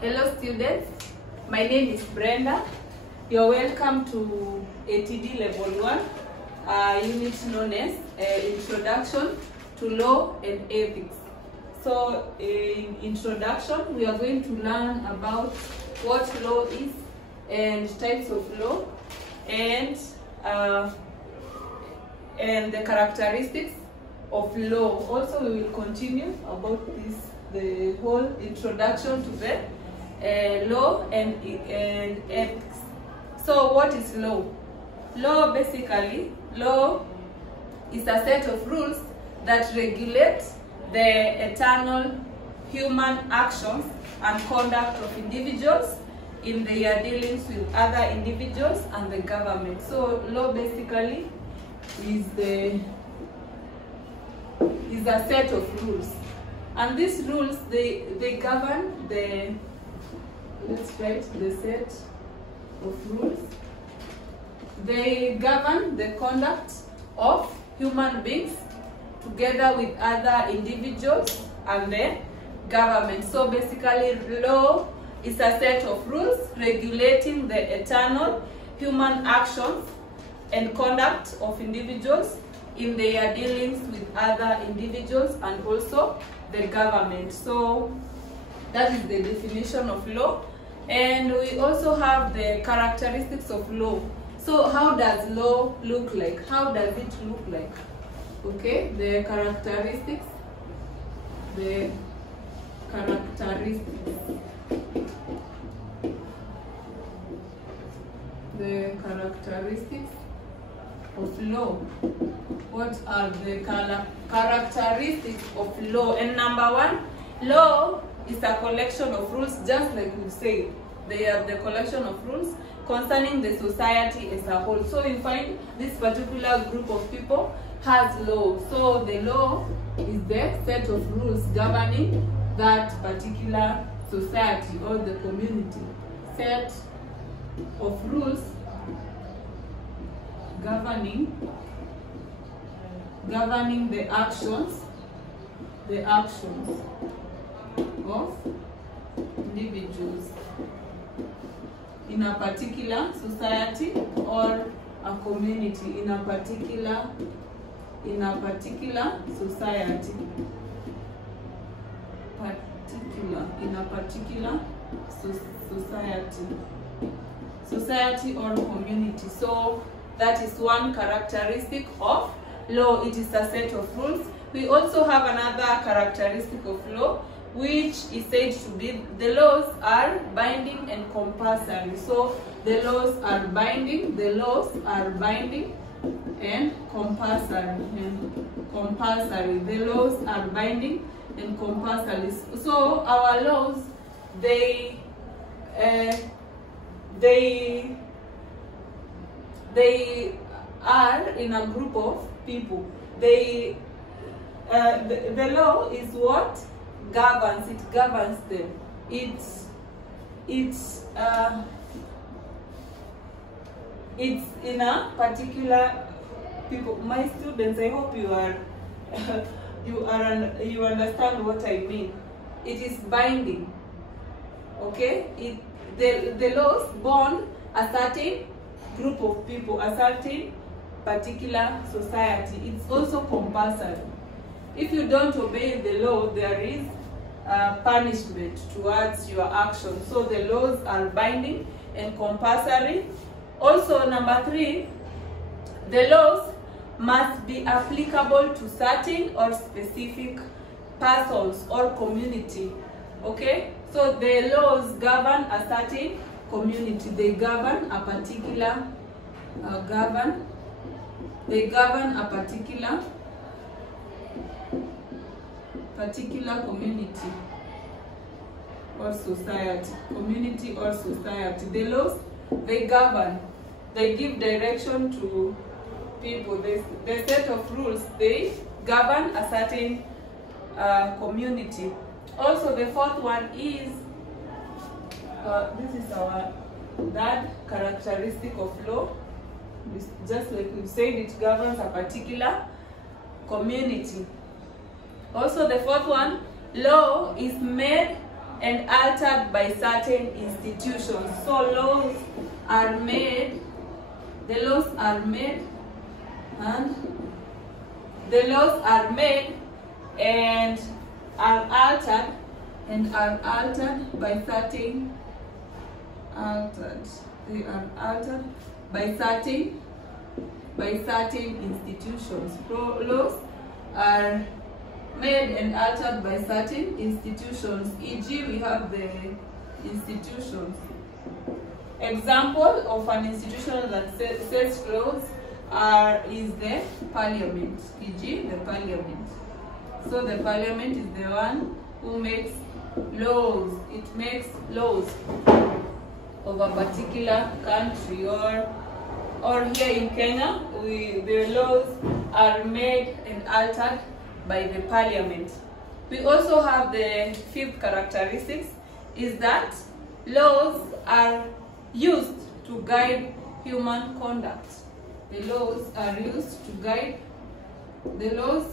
Hello students, my name is Brenda. You're welcome to ATD Level 1, unit known as Introduction to Law and Ethics. So in introduction, we are going to learn about what law is and types of law and the characteristics of law. Also, we will continue about the whole introduction to the law and ethics. So what is law? Law, basically, law is a set of rules that regulate the eternal human actions and conduct of individuals in their dealings with other individuals and the government. So law basically is a set of rules, and these rules they govern the, let's write the set of rules. They govern the conduct of human beings together with other individuals and the government. So basically, law is a set of rules regulating the eternal human actions and conduct of individuals in their dealings with other individuals and also the government. So that is the definition of law. And we also have the characteristics of law. So how does law look like? How does it look like? Okay, the characteristics. The characteristics of law. What are the characteristics of law? And number one, law is a collection of rules, just like we say. They are the collection of rules concerning the society as a whole. So you find this particular group of people has law. So the law is the set of rules governing that particular society or the community. Set of rules governing the actions of individuals in a particular society or a community in a particular society. Society or community. So that is one characteristic of law. It is a set of rules. We also have another characteristic of law, which is said to be the laws are binding and compulsory. So the laws are binding, and compulsory. The laws are binding and compulsory. So our laws, they are in a group of people. The law is what governs. It governs them. It's in a particular people. My students, I hope you are you understand what I mean. It is binding. Okay, the laws bond a certain group of people, a certain particular society. It's also compulsory. If you don't obey the law, there is punishment towards your action. So the laws are binding and compulsory. Also, number three, the laws must be applicable to certain or specific persons or community. Okay, so the laws govern a certain community. They govern a particular community or society. The laws, they govern, they give direction to people. The set of rules, they govern a certain community. Also, the fourth one is this is our third characteristic of law. Just like we said, it governs a particular community. Also, the fourth one, law is made and altered by certain institutions. So laws are made, the laws are made and are altered by certain institutions. Laws are made and altered by certain institutions. E.g., we have the institutions. Example of an institution that sets laws is the parliament, e.g. the parliament. So the parliament is the one who makes laws. It makes laws of a particular country, or here in Kenya, the laws are made and altered by the parliament. We also have the fifth characteristics, is that laws are used to guide human conduct. The laws are used to guide the laws.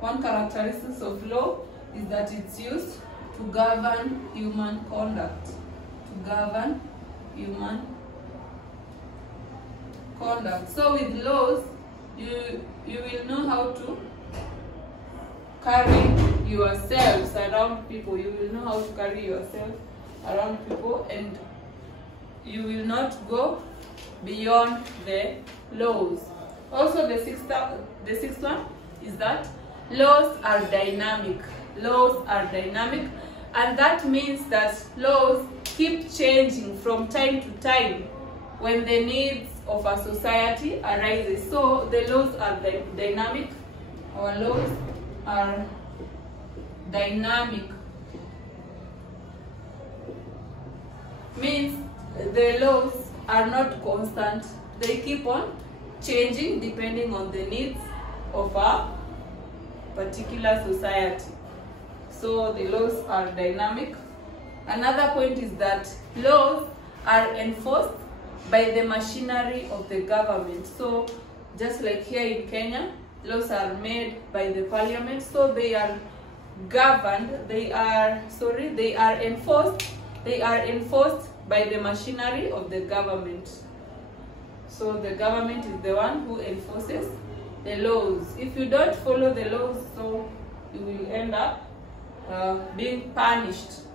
One characteristic of law is that it's used to govern human conduct. To govern human conduct. So with laws, you will know how to carry yourselves around people. You will know how to carry yourself around people, and you will not go beyond the laws. Also, the sixth one is that laws are dynamic. Laws are dynamic, and that means that laws keep changing from time to time when the needs of a society arises. So the laws are dynamic. Our laws are dynamic. Means the laws are not constant. They keep on changing depending on the needs of a particular society. So the laws are dynamic. Another point is that laws are enforced by the machinery of the government. So just like here in Kenya, laws are made by the parliament, so they are governed, they are enforced by the machinery of the government. So the government is the one who enforces the laws. If you don't follow the laws, so you will end up being punished.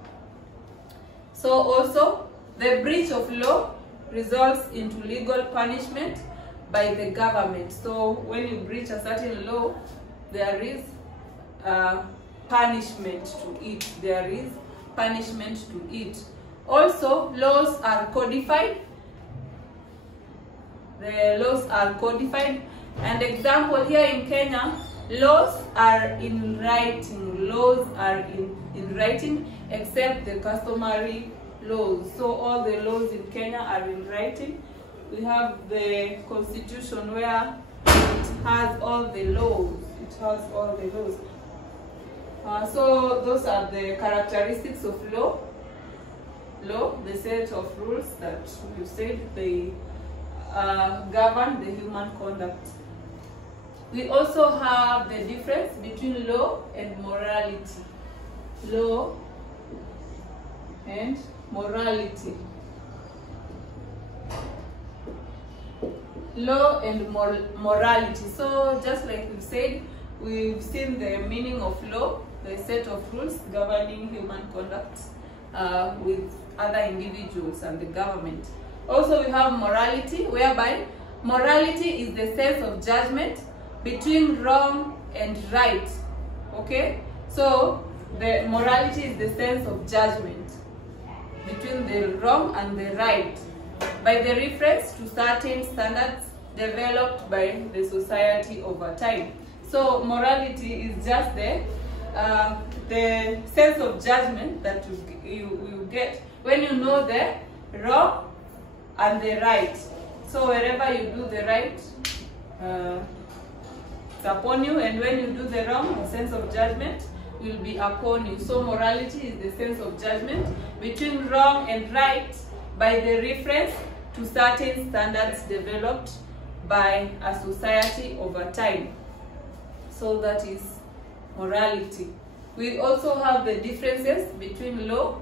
So also, the breach of law results into legal punishment by the government. So when you breach a certain law, there is punishment to it. There is punishment to it. Also, laws are codified. The laws are codified. And example here in Kenya, laws are in writing. Laws are in writing, except the customary laws. So all the laws in Kenya are in writing. We have the constitution where it has all the laws. It has all the laws. So those are the characteristics of law. Law, the set of rules that you said they govern the human conduct. We also have the difference between law and morality. Law and morality. Law and morality. So just like we said, we've seen the meaning of law, the set of rules governing human conduct with other individuals and the government. Also we have morality, whereby morality is the sense of judgment between wrong and right. Okay, so the morality is the sense of judgment between the wrong and the right by the reference to certain standards developed by the society over time. So morality is just the sense of judgment that you get when you know the wrong and the right. So wherever you do the right, it's upon you, and when you do the wrong, the sense of judgment will be upon you. So morality is the sense of judgment between wrong and right by the reference to certain standards developed by a society over time. So that is morality. We also have the differences between law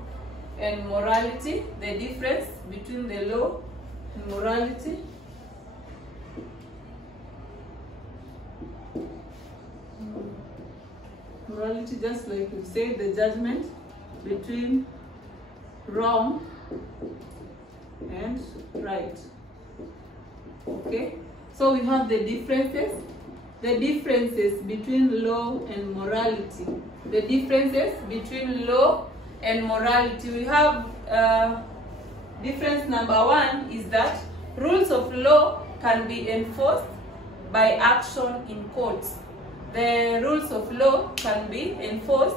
and morality. The difference between the law and morality. Morality, just like we say, the judgment between wrong and right. Okay, so we have the differences between law and morality. The differences between law and morality. We have difference number one is that rules of law can be enforced by action in courts. The rules of law can be enforced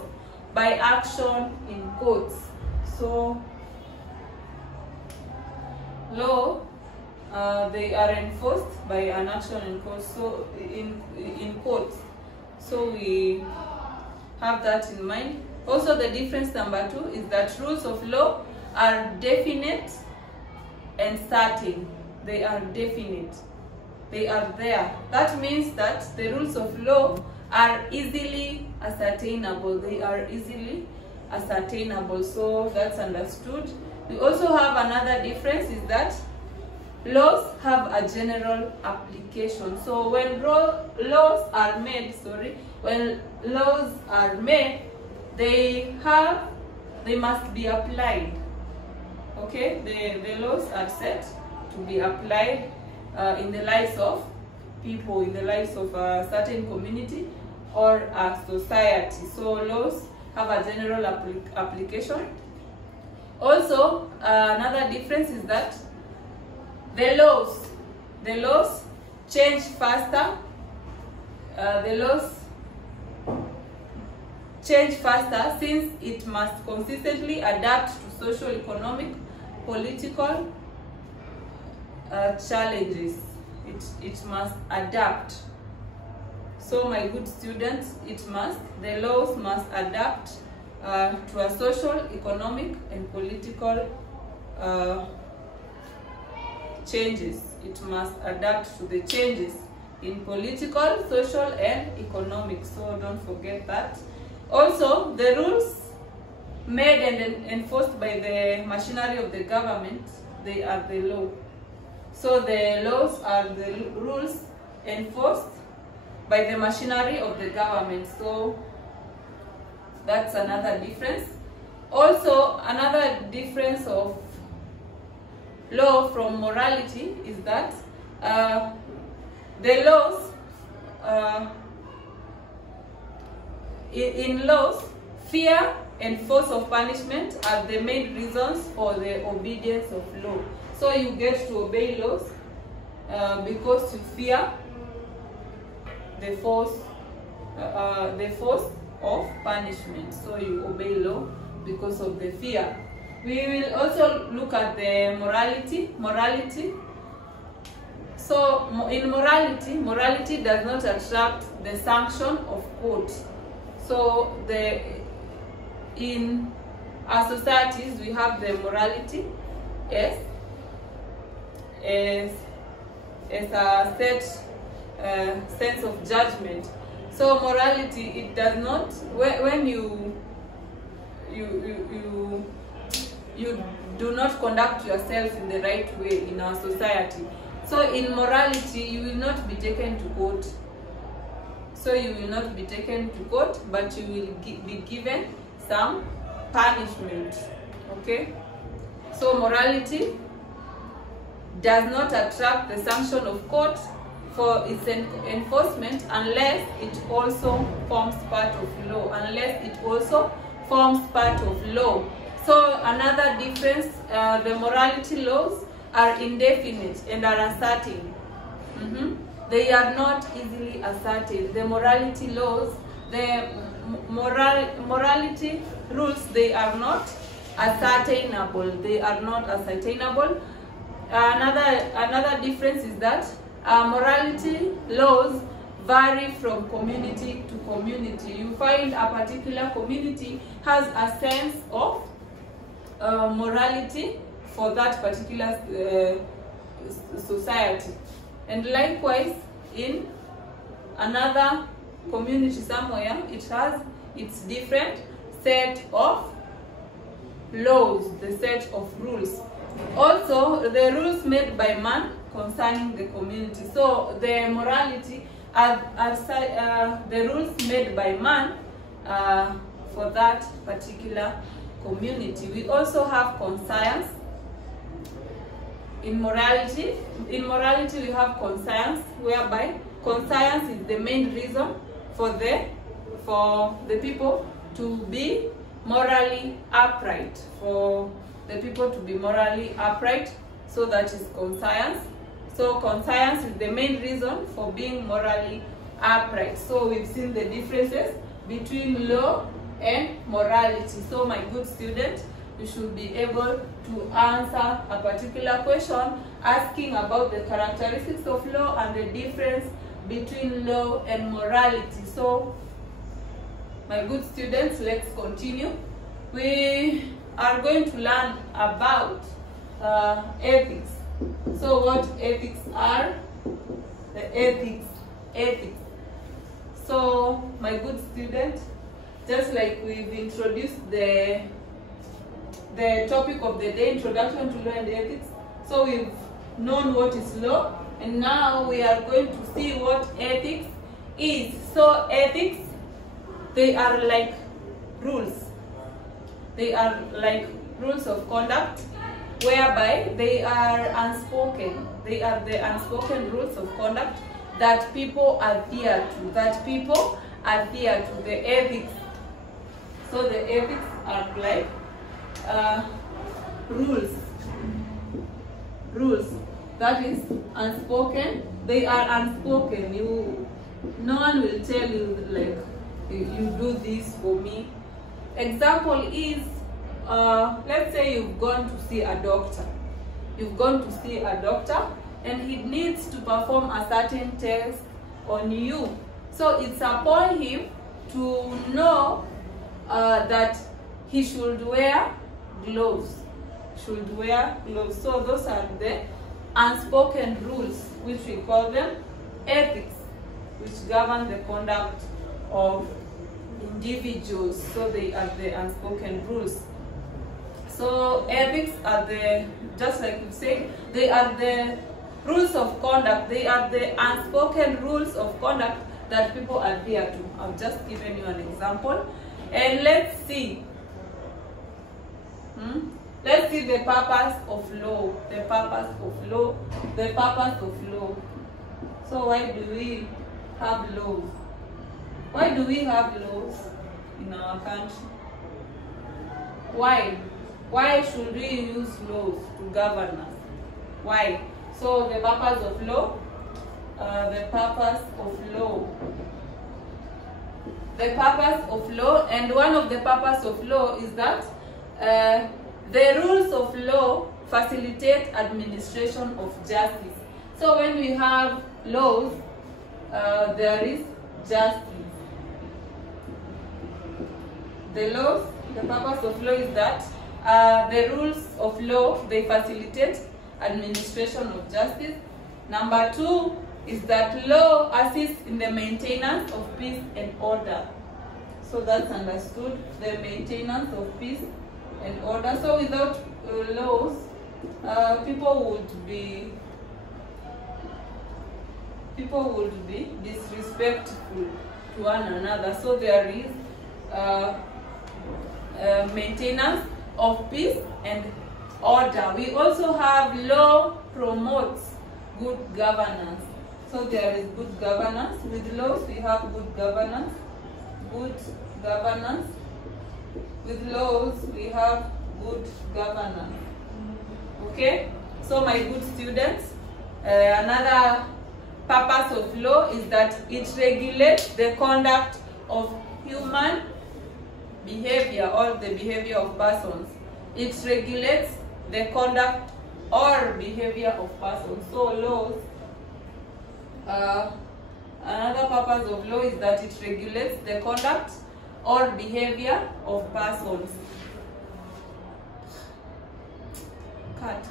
by action in courts. So law, they are enforced by an action in courts. So in courts. So we have that in mind. Also, the difference number two is that rules of law are definite and certain. They are definite. They are there. That means that the rules of law are easily ascertainable. They are easily ascertainable. So that's understood. We also have another difference is that laws have a general application. So when laws are made, they must be applied. Okay, the laws are set to be applied in the lives of people, in the lives of a certain community or a society. So laws have a general application. Also, another difference is that the laws change faster. The laws change faster since it must consistently adapt to social, economic, political challenges. It must adapt. So my good students, the laws must adapt to a social, economic, and political changes. It must adapt to the changes in political, social, and economic. So don't forget that. Also, the rules made and enforced by the machinery of the government, they are the law. So the laws are the rules enforced by the machinery of the government. So that's another difference. Also, another difference of law from morality is that the laws, in laws, fear and force of punishment are the main reasons for the obedience of law. So you get to obey laws because you fear the force of punishment. So you obey law because of the fear. We will also look at the morality. So in morality does not attract the sanction of court. So in our societies we have the morality as a set sense of judgment. So morality, it does not, when you do not conduct yourself in the right way in our society. So in morality, you will not be taken to court. So you will not be taken to court, but you will be given some punishment. Okay? So morality does not attract the sanction of court for its enforcement unless it also forms part of law. Unless it also forms part of law. So another difference, the morality laws are indefinite and are ascertain. They are not easily ascertained. The morality laws, the morality rules, they are not ascertainable. They are not ascertainable. Another difference is that morality laws vary from community to community. You find a particular community has a sense of morality for that particular society, and likewise in another community somewhere it has It's different set of laws, the set of rules. Also, the rules made by man concerning the community. So the morality are the rules made by man for that particular community. We also have conscience. In morality we have conscience, whereby conscience is the main reason for the people to be morally upright. For the people to be morally upright, so that is conscience. So conscience is the main reason for being morally upright. So we've seen the differences between law and morality. So my good student, you should be able to answer a particular question asking about the characteristics of law and the difference between law and morality. So my good students, let's continue. We are going to learn about ethics. So what ethics are? The ethics. So my good student, just like we've introduced the topic of the day, introduction to law and ethics. So we've known what is law, and now we are going to see what ethics is. So ethics, they are like rules. They are like rules of conduct, whereby they are unspoken. They are the unspoken rules of conduct that people adhere to. The ethics. So the ethics are like rules that is unspoken. They are unspoken. No one will tell you like you do this for me. Example is, let's say you've gone to see a doctor. And he needs to perform a certain test on you. So it's upon him to know that he should wear gloves. So those are the unspoken rules, which we call them ethics, which govern the conduct of individuals. So they are the unspoken rules. So ethics are just like you say, they are the rules of conduct. They are the unspoken rules of conduct that people adhere to. I've just given you an example. And let's see. Let's see the purpose of law. So why do we have laws? Why do we have laws in our country? Why? Why should we use laws to govern us? Why? So the purpose of law. And one of the purpose of law is that the rules of law facilitate administration of justice. So when we have laws, there is justice. The purpose of law is that the rules of law, they facilitate administration of justice. Number 2 is that law assists in the maintenance of peace and order. So that's understood, the maintenance of peace and order. So without laws, people would be disrespectful to one another. So there is maintenance of peace and order. We also have law promotes good governance. So there is good governance. With laws we have good governance. With laws we have good governance. Okay? So my good students, another purpose of law is that it regulates the conduct of human behavior or the behavior of persons. It regulates the conduct or behavior of persons. So laws, another purpose of law is that it regulates the conduct or behavior of persons. Cut.